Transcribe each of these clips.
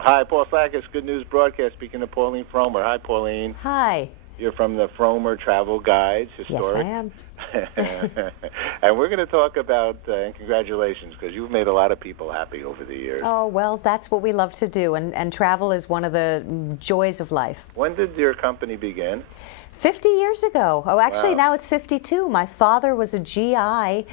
now. Hi, Paul Sackis, Good News Broadcast, speaking to Pauline Frommer. Hi, Pauline. Hi. You're from the Frommer Travel Guides, historic. Yes, I am. And we're going to talk about, and congratulations, because you've made a lot of people happy over the years. Oh, well, that's what we love to do, and travel is one of the joys of life. When did your company begin? 50 years ago. Oh, actually, Wow. now it's 52. My father was a GI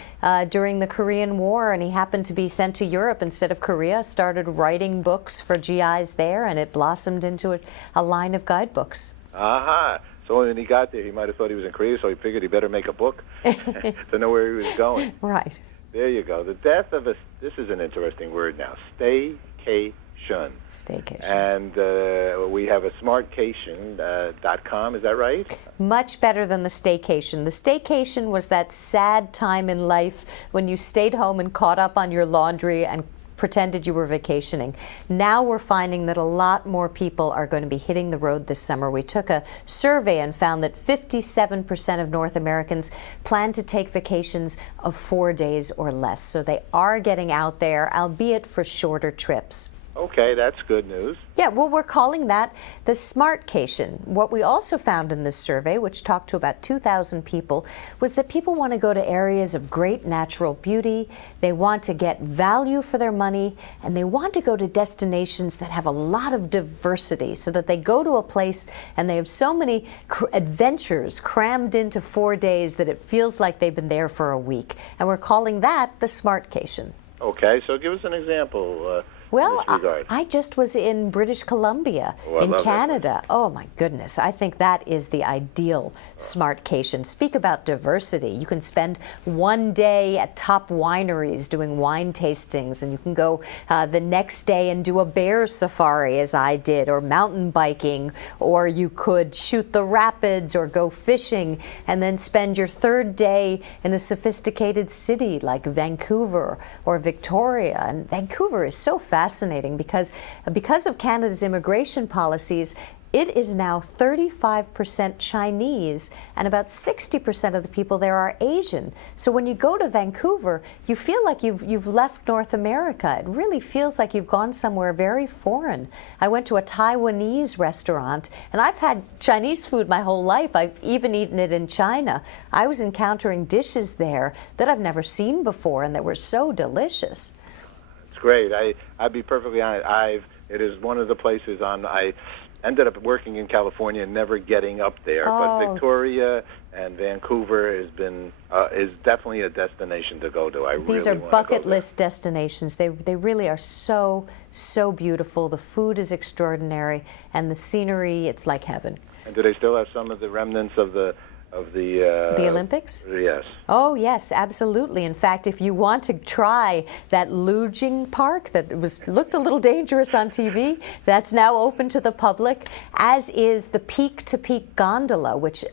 during the Korean War, and he happened to be sent to Europe instead of Korea, started writing books for GIs there, and it blossomed into a line of guidebooks. Aha. So when he got there, he might have thought he was in Korea, so he figured he better make a book to know where he was going. Right. There you go. The death of this is an interesting word now, Staycation. Staycation. And we have a Smartcation.com, is that right? Much better than the staycation. The staycation was that sad time in life when you stayed home and caught up on your laundry and pretended you were vacationing. Now we're finding that a lot more people are going to be hitting the road this summer. We took a survey and found that 57% of North Americans plan to take vacations of 4 days or less. So they are getting out there, albeit for shorter trips. Okay, that's good news. Yeah, well, we're calling that the Smartcation. What we also found in this survey, which talked to about 2,000 people, was that people want to go to areas of great natural beauty, they want to get value for their money, and they want to go to destinations that have a lot of diversity so that they go to a place and they have so many adventures crammed into 4 days that it feels like they've been there for a week. And we're calling that the Smartcation. Okay, so give us an example. Well, I just was in British Columbia, in Canada. Oh, my goodness. I think that is the ideal Smartcation. Speak about diversity. You can spend 1 day at top wineries doing wine tastings, and you can go the next day and do a bear safari, as I did, or mountain biking, or you could shoot the rapids or go fishing, and then spend your third day in a sophisticated city like Vancouver or Victoria. And Vancouver is so fascinating because of Canada's immigration policies. It is now 35% Chinese, and about 60% of the people there are Asian. So when you go to Vancouver, you feel like you've left North America. It really feels like you've gone somewhere very foreign. I went to a Taiwanese restaurant, and I've had Chinese food my whole life. I've even eaten it in China. I was encountering dishes there that I've never seen before, and that were so delicious. It's great. I'd be perfectly honest. It is one of the places I ended up working in California and never getting up there. Oh. But Victoria and Vancouver is definitely a destination to go to. These are bucket list destinations. They really are so beautiful. The food is extraordinary, and the scenery, it's like heaven. And do they still have some of the remnants of the Olympics? Yes. Oh, yes, absolutely. In fact, if you want to try that luging park that looked a little dangerous on TV, that's now open to the public, as is the peak-to-peak gondola, which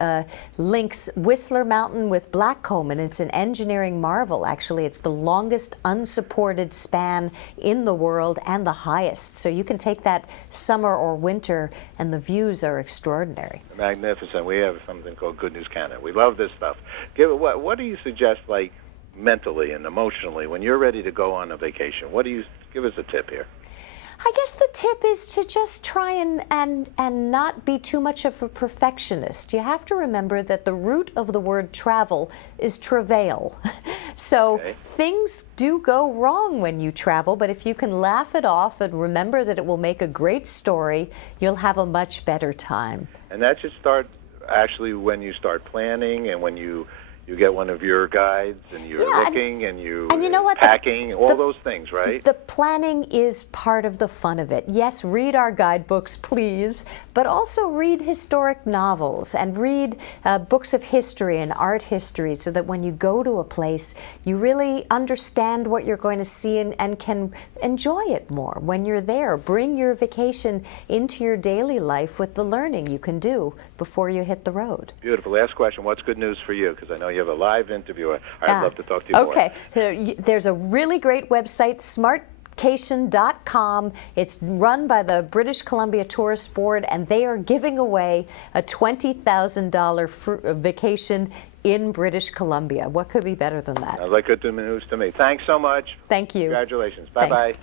links Whistler Mountain with Blackcomb, and it's an engineering marvel. Actually, it's the longest unsupported span in the world and the highest. So you can take that summer or winter, and the views are extraordinary. Magnificent. We have something called Good News Canada. We love this stuff. What do you suggest, like mentally and emotionally, when you're ready to go on a vacation? Give us a tip here? I guess the tip is to just try and not be too much of a perfectionist. You have to remember that the root of the word travel is travail. So things do go wrong when you travel, but if you can laugh it off and remember that it will make a great story, you'll have a much better time. And that should start actually when you start planning and when you get one of your guides and you're looking and you know what, packing, all those things, right? The planning is part of the fun of it. Yes, read our guidebooks, please, but also read historic novels and read books of history and art history so that when you go to a place, you really understand what you're going to see and can enjoy it more when you're there. Bring your vacation into your daily life with the learning you can do before you hit the road. Beautiful. Last question. What's good news for you? Because I know you have a live interview. I'd love to talk to you more. Okay. There's a really great website, Smartcation.com. It's run by the British Columbia Tourist Board, and they are giving away a $20,000 vacation in British Columbia. What could be better than that? Sounds like good news to me. Thanks so much. Thank you. Congratulations. Bye-bye.